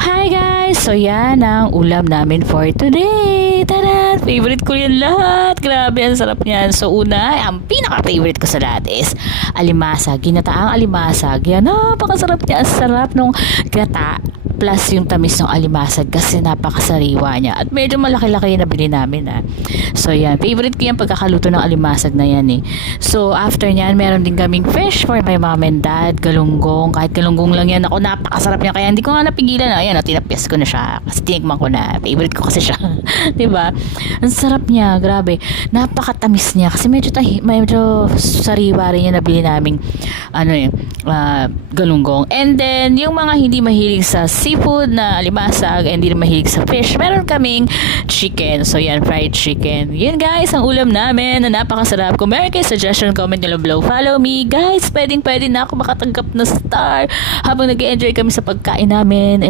Hi guys! So yan ang ulam namin for today. Tara! Favorite ko yan lahat. Grabe, ang sarap niyan. So una, ang pinaka-favorite ko sa lahat is alimasag. Ginataang alimasag. Yan, napakasarap niya. Ang sarap nung gata plus yung tamis ng alimasag kasi napakasariwa niya. At medyo malaki-laki yung nabili namin So yan, favorite ko yung pagkakaluto ng alimasag na yan So after nyan, meron din kaming fish for my mom and dad, galunggong. Kahit galunggong lang yan, ako napakasarap niya. Kaya hindi ko nga napigilan. Ayan, tinapyas ko na siya. Kasi tinikman ko na. Favorite ko kasi siya. Diba? Ang sarap niya, grabe. Napakatamis niya. Kasi medyo sariwa rin yung nabili naming galunggong. And then, yung mga hindi mahilig sa seafood na alimasag, hindi na mahilig sa fish, meron kaming chicken. So yan, fried chicken. Yun guys, ang ulam namin na napakasarap. Kung meron kayo suggestion, comment nyo below. Follow me. Guys, pwede na ako makatanggap na star habang nag-enjoy kami sa pagkain namin.